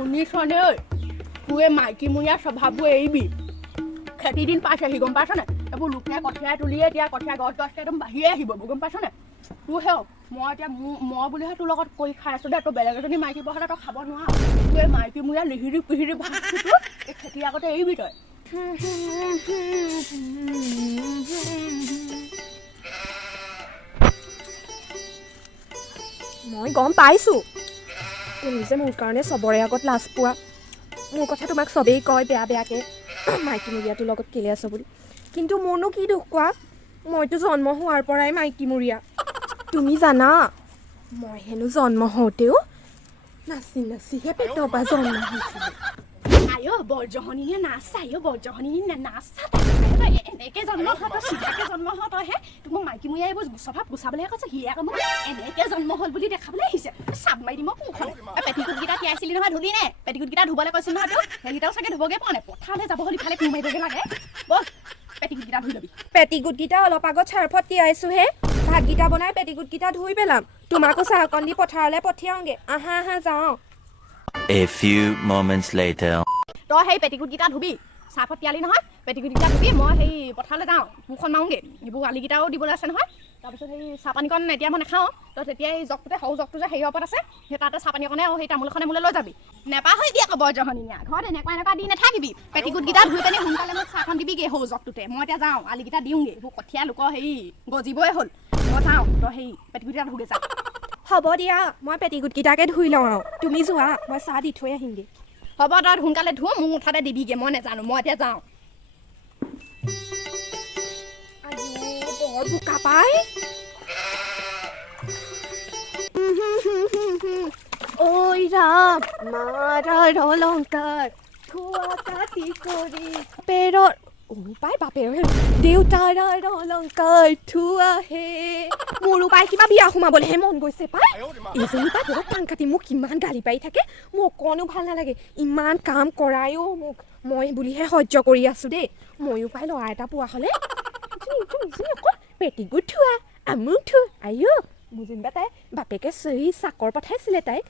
শুনিছনে ঐ তুই মাইকিমুৰিয়া স্বভাৱবোৰ এৰিবি খেতি দিন পাইছেহি গম পাইছনে এইবোৰ লোকে কঠীয়া তুলিয়ে এতিয়া কঠীয়া গছ একদম বাঢ়িয়ে আহিব গম পাইছনে তোৰ হেও মই এতিয়া মই বুলিহে তোৰ লগত কৰি খাই আছোঁ দে তই বেলেগ এজনী মাইকী বহালে তই খাব নোৱাৰ তুই মাইকিমুৰিয়া লিহিৰি পিহিৰি ভাতটো এই খেতি আগতে এৰিবি তই মই গম পাইছোঁ তুমি যে মোৰ কাৰণে চবৰে আগত লাজ পোৱা মোৰ কথা তোমাক চবেই কয় বেয়া বেয়াকৈ মাইকিমুৰিয়াটোৰ লগত কেলে আছ বুলি কিন্তু মোৰনো কি দুখ কোৱা মইতো জন্ম হোৱাৰ পৰাই মাইকিমুৰিয়া তুমি জানা মই হেনো জন্ম হওঁতেও নাচি নাচিহে পেটৰ পৰা জন্ম হৈছিলোঁ আয়ো বৰজহনীয়ে নাচা আয়ো বৰজহনী নাচা এনেকৈ জন্ম হয় তই চিধাকৈ জন্ম হয় তই হে তোক মোক মাইকিমুৰিয়া এইবোৰ স্বভাৱ গুচাবলৈহে কৈছে সি আকৌ মোক এনেকৈ জন্ম হ'ল বুলি দেখাবলৈ আহিছে চাপ মাৰি দিম কোনখনে পেটিকুটকেইটা তিয়াইছিলি নহয় ধুলি নে পেটিকুটকেইটা ধুবলৈ কৈছিল নহয় তোক সেইকেইটাও চাগে ধুবগৈ পোৱা নাই পথাৰলৈ যাব হ'ল ইফালে কোৰ মাৰিবগৈ লাগে বল পেটিকুটকেইটা ধুই ল'বি পেটিকুটকেইটা অলপ আগত চাৰ্ফত তিয়াইছোঁহে ভাতকেইটা বনাই পেটিকুটকেইটা ধুই পেলাম তোমাকো চাহ অকণ দি পথাৰলৈ পঠিয়াওঁগৈ আহা আহা যাওঁ A few moments later. তই সেই পেটিকুটকেইটা ধুবি চাহত তিয়ালি নহয় পেটিকুটকেইটা ধুবি মই সেই পথাৰলৈ যাওঁ মুখখন মাৰোঁগৈ এইবোৰ আলিকেইটাও দিবলৈ আছে নহয় তাৰপিছত সেই চাহপানীকণ এতিয়া মই নাখাওঁ তই তেতিয়া এই জগটোতে সৰু জগটো যে হেৰি ওপৰত আছে সেই তাতে চাহপানী অকণে আৰু সেই তামোল এখনে মোলৈ লৈ যাবি নেপাহৰিবি আকৌ বৰজহনীয়া ঘৰত এনেকুৱা দি নাথাকিবি পেটিকুটকেইটা ধুই পিনি সোনকালে মোক চাহখন দিবিগৈ সৰু জগটোতে মই এতিয়া যাওঁ আলিকেইটা দিওঁগৈ এইবোৰ কঠীয়া লোকৰ হেৰি গজিবই হ'ল মই যাওঁ তই সেই পেটিকুটকেইটা ধুগৈ যা হ'ব দিয়া মই পেটিকুটকেইটাকে ধুই লওঁ আৰু তুমি যোৱা মই চাহ দি থৈ আহিমগৈ হ'ব তই সোনকালে ধুওঁ মোক মুঠতে দিবিগৈ মই নাজানো মই এতিয়া যাওঁ বৰ বোকা পাই ঐ ৰাম মাৰাৰ অলংকাৰ খোৱা কাটি কৰি পেৰৰ পাই বাপেৰ দেউতাৰ অলংকাৰ থোৱা হে মোৰো পাই কিবা বিয়া সোমাবলৈহে মন গৈছে পাই এইজনী পাই বহুত টান কাটি মোক কিমান গালি পাৰি থাকে মোৰ অকণো ভাল নালাগে ইমান কাম কৰায়ো মোক মই বুলিহে সহ্য কৰি আছোঁ দেই ময়ো পাই ল'ৰা এটা পোৱা হ'লে অকল পেটিকুট থোৱা আমুক থোৱা আইঅ' মোৰ যেনিবা তাই বাপেকে চৰি চাকৰ পঠাইছিলে তাই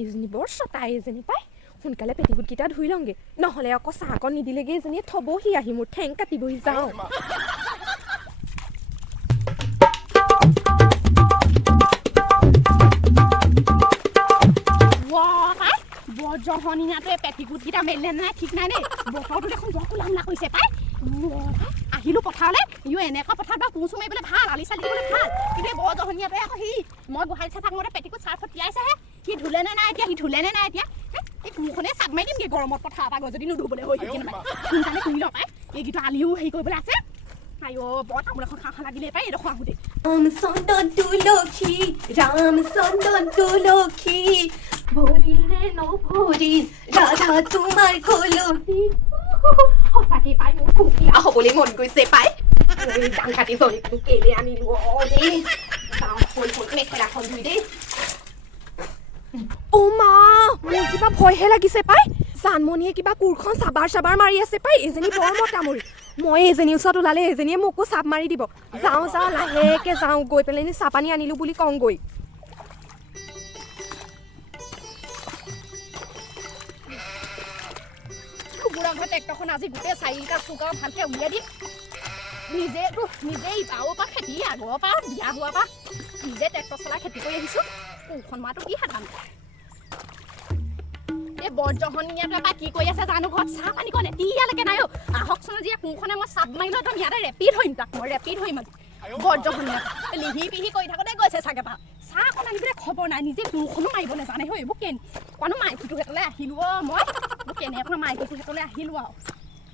এজনী বৰ চতাই এজনী পাই সোনকালে পেটিকুটকেইটা ধুই লওঁগৈ নহ'লে আকৌ চাহ অকণ নিদিলেগৈ এজনীয়ে থ'বহি আহি মোৰ ঠেং কাটিবহি যাওঁ বৰজহনীয়াটোৱে পেটিকুটকেইটা মেলিলে নাই ঠিক নাই দেই বতৰটো দেখোন বৰ কোলামলা কৰিছে পাই আহিলোঁ পথাৰলৈ ইও এনেকুৱা পথাৰত বা কোৰ চোৰ মাৰিবলৈ ভাল আলি চালি দিবলৈ ভাল কিন্তু এই বৰজহনীয়াটোৱে আকৌ সি মই গোহালি চাহ থাকোঁতে পেটিকুট চাৰ্ফত তিয়াইছেহে সি ধুলে নে নাই এতিয়া এই কোৰখনে চাপ মাৰি দিমগৈ গৰমত পথাৰৰ পৰা যদি নুধুবলৈ হৈ থাকে সোনকালে কুৰি ল পাই এইকেইটা আলিও হেৰি কৰিবলৈ আছে আইঅ বৰ তামোল এখন খাওঁ লাগিলে পাই এইডোখৰ আহোঁতে ৰাম চন্দন তুলসী ভৰিলে নভৰিল ৰাধা তোমাৰ কলসী সঁচাকৈ পাই মোৰ সুকীয়া হ'বলৈ মন গৈছে পাই ডাং কাটি চলিটো কেলে আনিলোঁ দেই মেখেলাখন ধুই দেই অ' মা মোৰ কিবা ভয়হে লাগিছে পাই জানমণিয়ে কিবা কোৰখন চাবাৰ মাৰি আছে পাই এজনী বৰ মতামৰি মই এজনীৰ ওচৰত ওলালে এজনীয়ে মোকো চাপ মাৰি দিব যাওঁ লাহেকৈ যাওঁ গৈ পেলাই চাহপানী আনিলোঁ বুলি কওঁগৈ বুঢ়া ঘৰ ট্ৰেক্টৰখন আজি গোটেই চাৰিটা চুক আৰু ভালকৈ উলিয়াই দিম নিজেই পাওঁ পৰা খেতি আগৰ পৰা বিয়া হোৱাৰ পৰা নিজে ট্ৰেক্টৰ চলাই খেতি কৰি আহিছোঁ কোৰখন মাতো কি সাধাৰণ এই বৰজহনীয়াটোৱে পৰা কি কৰি আছে জানো ঘৰত চাহ পানী কণ এতিয়ালৈকে নাই আহকচোন আজি কোৰখনে মই চাপ মাৰিলোঁ একদম ইয়াতে ৰেপিড হৈম তাক মই ৰেপিড হৈম আজি বৰজহনীয়া লিহি পিহি কৰি থাকোঁতে গৈছে চাগে পা চাহ অকণ আহিবলৈ খবৰ নাই নিজে কোৰখনো মাৰিব নাজানে হৈ এইবোৰ কোনো মাইকীটো ক্ষেত্ৰলৈ আহিলোঁ মই কেনেকুৱা মাইকীটো ক্ষেত্ৰলৈ আহিলোঁ আৰু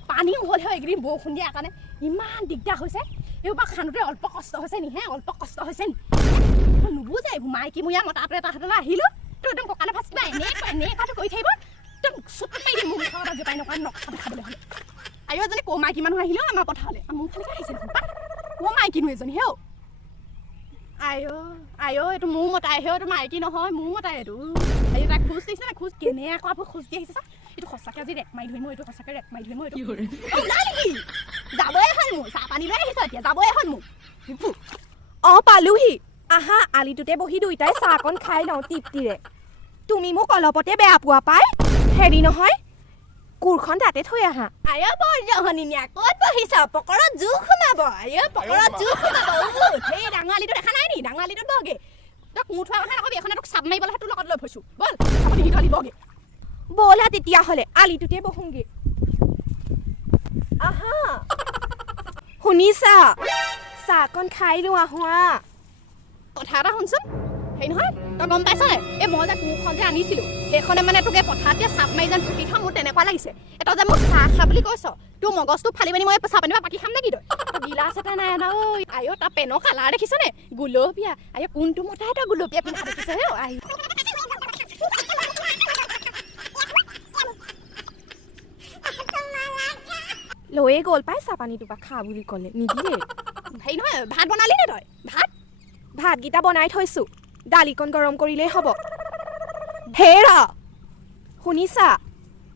পানীও হ'ল এইকেইদিন বৰষুণ দিয়াৰ কাৰণে ইমান দিগদাৰ হৈছে এইবোৰ খান্দোতে অল্প কষ্ট হৈছে নি নুবুজে এইবোৰ মাইকীমুৰিয়া মতাটো এটা হাতলৈ আহিলোঁ তোৰ একদম কঁকালে ফাঁচি কিবা এনেকুৱাটো কৰি থাকিব একদম চুপ মাৰি দিম মোৰ মুখৰ জোপাই নকৰা নখা দেখাবলৈ হ'লে আৰু এজনী ক'ৰ মাইকী মানুহ আহিলেও আমাৰ পথাৰলৈ মোৰ ফালে আহিছে ক'ৰ মাইকীনো এজনী হেও আইঅ' এইটো মোৰ মতাই হেও এইটো মাইকী নহয় মোৰ মতাই এইটো এই তাই খোজ দিছে নে খোজ কেনেকুৱা খোজ দি আহিছে চা এইটো সঁচাকৈ আজি ৰেক মাৰি ধৰিম এইটো সঁচাকৈ ৰেক মাৰি ধৰিম এইটো যাবই এখন মোৰ চাহ পানী লৈ আহিছ এতিয়া যাবই এখন মোৰ অঁ পালোহি আহা আলিটোতে বহি দুইটাই চাহ অকণ খাই লওঁ তৃপ্তিৰে তুমি মোক অলপতে বেয়া পোৱা পাই হেৰি নহয় কুৰখন তাতে থৈ আহা আয় বৰ জহনীয়া ক'ত বহিছ পকৰত জোখ সোমাব আয় পকৰত জোখ সোমাব সেই ডাঙৰ আলিটো দেখা নাই নি ডাঙৰ আলিটোত বহগে তই কোৰ থোৱা কথা নকবি এখনে তোক চাপ মাৰিবলৈ তোৰ লগত লৈ ফুৰিছোঁ ব'ল আপুনি সিটো আলি বহগে ব'লা তেতিয়াহ'লে আলিটোতে বহোংগে আহা শুনিছা চাহকণ খাই লওঁ আহোৱা কথা এটা শুনচোন সেই নহয় তই গম পাইছনে এই মই যে কোৰখন যে আনিছিলোঁ সেইখনে মানে তোক এই পথাৰতে চাপ মাৰি যেন টুকি খাম মোৰ তেনেকুৱা লাগিছে তই যে মোক চাহ খা বুলি কৈছ তোৰ মগজটো ফালি পানি মই চাহ পানী পাকি খাম নেকি তই গিলাচ এটা নাই আনা ঐ আই তাৰ পেনৰ কালাৰ দেখিছনে গুলপীয়া আই কোনটো মতাই তই গুলপীয়া পিন্ধা দেখিছ হে আই লৈয়ে গ'ল পাই চাহ পানীটো বা খা বুলি ক'লে নিদিয়ে হেৰি নহয় ভাত বনালি নে তই ভাতকেইটা বনাই থৈছোঁ দালিকণ গৰম কৰিলেই হ'ব হেৰা শুনিছা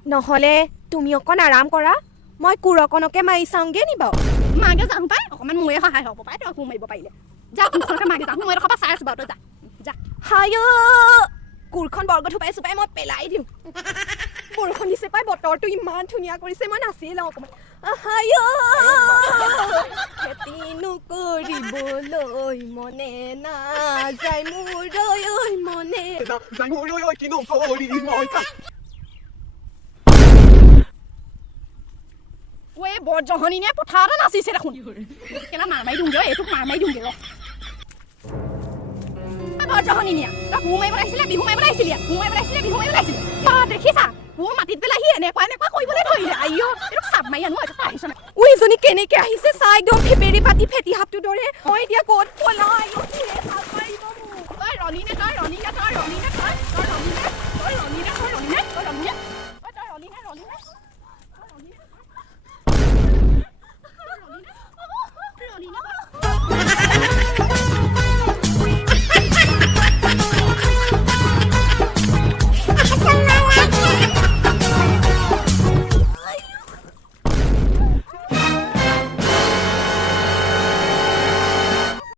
নহ'লে তুমি অকণ আৰাম কৰা মই কোৰকণকে মাৰি চাওঁগে নি বাৰু মাকে যাওঁ পাই অকণমান মোৰে সহায় হ'ব পাই তই কোৰ মাৰিব পাৰিলে যা কোৰখনকে মাকে যাওঁ মই ৰখাবা চাই আছোঁ বাৰু তই যা যা হায় কোৰখন বৰগত পাইছোঁ পাই মই পেলাই দিওঁ বৰষুণ দিছে পাই বতৰটো ইমান ধুনীয়া কৰিছে মই নাচিয়ে লওঁ অকণমান হায় খেতি নকৰিবলৈ মনে নাযায় মোৰ মনে ঐ বৰ জহনীনে পথাৰতে নাচিছে দেখোন কেলা মাৰ মাৰি দিওঁগে এইটোক মাৰ মাৰি দিওঁগে ৰ বৰ জহনীয়া তই কোৰ মাৰিবলৈ আহিছিলে বিহু মাৰিবলৈ আহিছিলি কোৰ মাৰিবলৈ আহিছিলে বিহু মাৰিবলৈ আহিছিলি দেখিছা কোৰ মাটিত পেলাই আহি এনেকুৱা কৰিবলৈ ধৰিলে আইঅ এইটোক চাপ মাৰি আনো এইটো আহিছ নাই উইজনী কেনেকে আহিছে চাই একদম ফেপেৰি পাতি ফেটি সাপটো দৰে মই এতিয়া ক'ত পলাই তই ৰনীনে তই ৰনীনে তই ৰনীনে তই ৰনীনে তই ৰনীনে তই ৰনীনে তই ৰনীনে তই ৰনীনে ৰনীনে